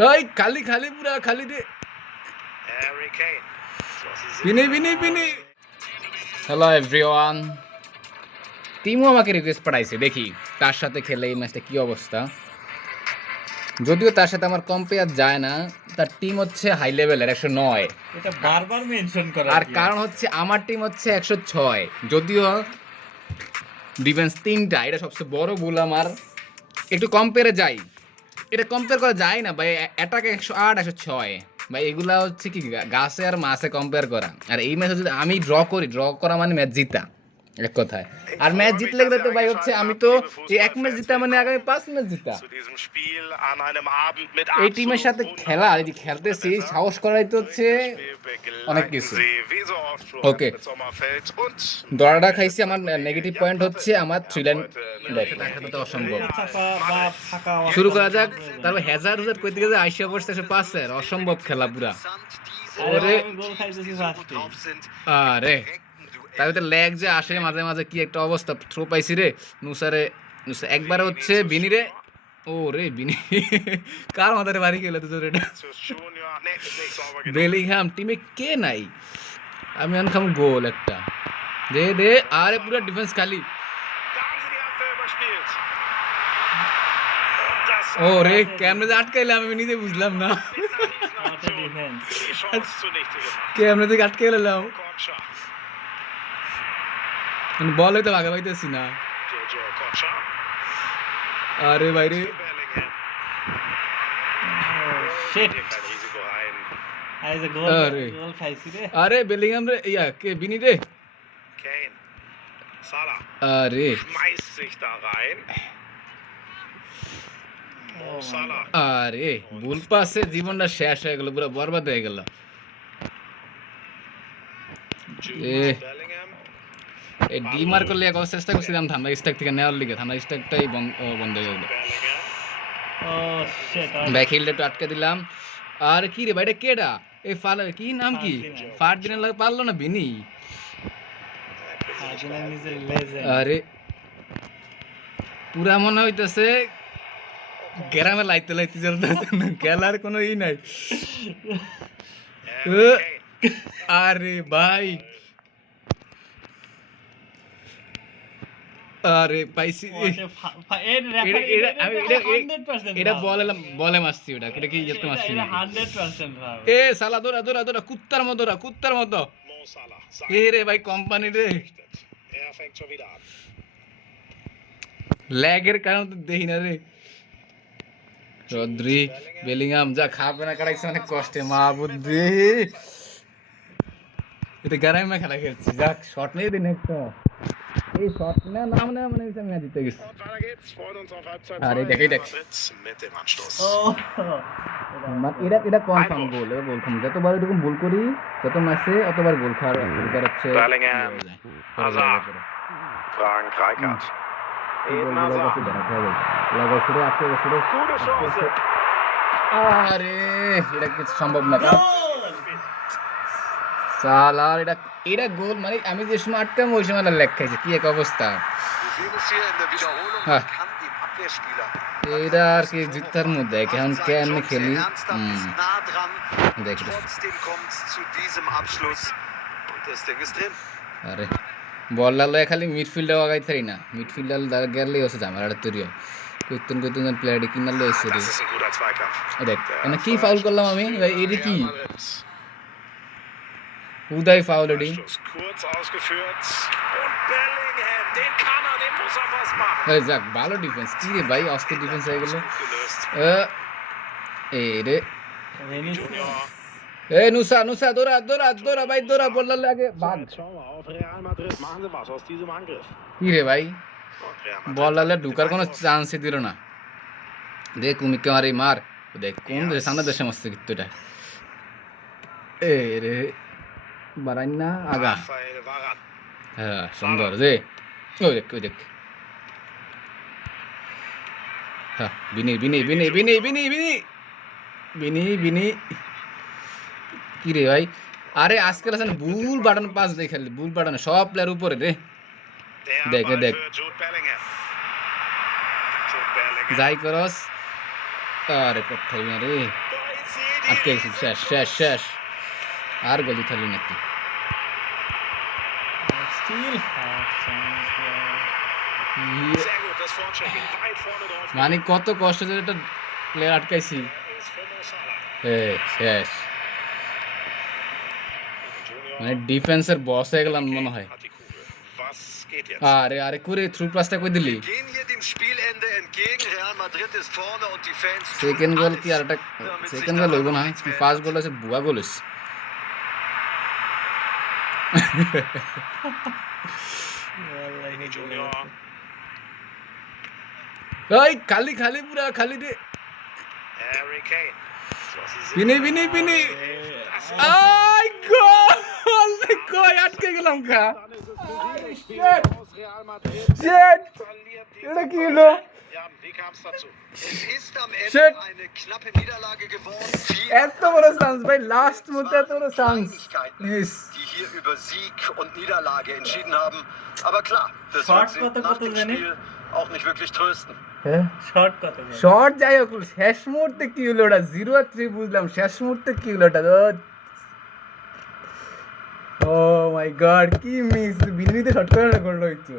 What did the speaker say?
ওই খালি খালি পুরা খালি রে বিনি বিনি বিনি। হ্যালো এভরিওয়ান, টিমও আমাকে রিকোয়েস্ট পাঠাইছে, দেখি তার সাথে খেলে এই ম্যাচটা কি অবস্থা। যদিও তার সাথে আমার কম্পেয়ার যায় না, তার টিম হচ্ছে হাই লেভেলের 109, এটা বারবার মেনশন করা আর কারণ হচ্ছে আমার টিম হচ্ছে 106। যদিও ডিফেন্স 3টা, এটা সবচেয়ে বড় ভুল আমার। একটু কম্পেয়ারে যাই, এটা কম্পেয়ার করা যায় না ভাই। অ্যাটাক 108 106 ভাই, এগুলা হচ্ছে কি গাছে আর মাছে কম্পেয়ার করা। আর এই ম্যাচে যদি আমি ড্র করা মানে ম্যাচ জিতা এক কথায়। আর ম্যাচ জিতলে গেলে তো ভাই হচ্ছে আমি তো এই এক ম্যাচ জিতা মানে আগামী 5 ম্যাচ জিতা। এই টিমের সাথে খেলা, এই যে খেলতেছি, সাহস করাই তো হচ্ছে অনেক কিছু। ওকে, দড়াটা খাইছি। আমার নেগেটিভ পয়েন্ট হচ্ছে আমার 3 লাইন দেখে দেখাতে তো অসম্ভব। শুরু করা যাক। তারপর হেজার হুজার কইতে গেছে আইসা পড়ছে 105 এর, অসম্ভব খেলা পুরা। ওরে আরে তারপরে তো ল্যাগ যে আসে মাঝে মাঝে, কি একটা অবস্থা। থ্রো পাইছি রে নুসারে, নুসা একবারে হচ্ছে বিনি রে। ও রে বিনি কার মাথায় বাড়ি গেল তো তোর এটা। বেলিংহাম টিমে কে নাই, আমি আনখাম গোল একটা দে দে। আরে পুরো ডিফেন্স খালি। ও রে কেমনে যে আটকাইলাম আমি নিজে বুঝলাম না। কেমনে যে আটকে গেলাম, বল হয়তো ভাগে পাইতেছি না। আরে বাইরে আরে আরে বেলিংহাম রে, ইয়া কে বিনি রে। আরে আরে ভুল পাসে জীবনটা শেষ হয়ে গেল, পুরো বরবাদ হয়ে গেল। এই ডিমার করলে এক চেষ্টা করছিলাম ঠান্ডা স্ট্যাক থেকে নেওয়ার লিগে, ঠান্ডা স্ট্যাকটাই বন্ধ হয়ে গেল। ব্যাক হিলটা একটু আটকে দিলাম। আর কি রে ভাইটা কেডা, এই ফালা কি নাম কি, ফারদিনের লাগে পারলো না বিনি। আরে পুরা মনে হইতেছে গ্রামে লাইতে লাইতে চলতেছে না, খেলার কোনো ই নাই। আরে ভাই, আরে পাইছি এটা বলে মারছি, ওটা এটা কি যেতে মারছি এ সালা দৌড়া দৌড়া দৌড়া কুত্তার মতো, কুত্তার মতো। এ রে ভাই কোম্পানি রে, ল্যাগের কারণ তো দেখি না রে। রদ্রি বেলিংহাম যা খাবে না কাটাইছে অনেক কষ্টে, মা বুদ্ধি। এটা গ্রামে খেলা খেলছি, যাক শট নেই দিন একটা। এই শট না নাম না মানে আমি জিতে গেছি। আর এই দেখেই দেখ, এটা এটা কনফার্ম গোল, এটা বলতাম যতবার এরকম ভুল করি তত ম্যাচে অতবার গোল খাওয়ার হচ্ছে। আরে এটা কিছু সম্ভব না। সালার এটা এটা গোল মানে আমি যে সময় আটকাম ওই সময় লেগ খাইছে, কি এক অবস্থা। এটা আর কি জিতার মধ্যে এখন কেমনি খেলি দেখি। আরে বল লালো খালি মিডফিল্ডে আগাই থারি না, মিডফিল্ডার দ্বারা গেলেই হচ্ছে ঝামেলাটা তৈরি হয়। কইতেন কইতেন প্লেয়ারটি কিনালে এসে রে দেখ মানে কি ফাউল করলাম আমি ভাই, এটা কি উদয় ফাউল এডি। যাক ভালো ডিফেন্স, কি রে ভাই অস্থির ডিফেন্স হয়ে গেল। এই রে এ নুসা নুসা দৌড়া দৌড়া দৌড়া ভাই দৌড়া, বললে আগে ভাগ। কি রে ভাই বল লালে ঢুকার কোনো চান্সই দিল না। দেখ কুমিকে মারি মার, দেখ কোন দেশে সামনে দেশে মস্ত কিন্তু এটা। এ রে বারাই না আগা, হ্যাঁ সুন্দর রে। ওই দেখ ওই দেখ, হ্যাঁ বিনি বিনি বিনি বিনি বিনি বিনি বিনি বিনি। কি রে ভাই, আরে আজকাল আছে ভুল বাটন পাস দিয়ে খেলে, ভুল বাটন সব প্লেয়ার উপরে রে। দেখে দেখ যাই করস আরে কোথায় না রে, আটকে গেছি, শেষ শেষ শেষ, আর গলি থালি নাকি? Still have chance there. Sehr gut, das Vorchecken. Weit vorne drauf. মানে কত কষ্ট করে একটা player আটকাইছি, Ist für Mo Salah. শেষ। Junior মানে ডিফেন্সের বস হয়ে গেলাম মনে হয়। hat die Kugel. Was geht jetzt? আরে আরে করে থ্রু পাসটা কই দিলি? Gehen hier dem Spielende entgegen. Real Madrid ist vorne und die Fans tun second goal alles, কি, আর একটা damit sich second goal daran হইব noch না, nichts mehr ফার্স্ট ändert. গোল আছে বুয়া গোল হইছে। Wallahi Junior. ওই খালি খালি পুরা খালি রে, Harry Kane. So, sie sind বিনি বিনি বিনি, আই গোল কই আটকে গেলাম কা, Spiel aus Real Madrid. শিট, Verliert die এটা কি হলো? Ja, wie kam es dazu? Es ist am Ende Shit. eine knappe Niederlage geworden. এত বড় চান্স ভাই, লাস্ট মুহূর্তে এত বড় chance miss. Die hier über Sieg und Niederlage entschieden haben. Aber klar, das Short wird sie kotto nach kotto dem জানি? Spiel auch nicht wirklich trösten. হ্যাঁ short কথা বল। Short যাই হোক, শেষ মুহূর্তে কি হলো ওটা, 0-3 বুঝলাম, শেষ মুহূর্তে কি হলো ওটা? ও মাই গড, কি মিস, বিনিতে শর্ট করে করলো একটু।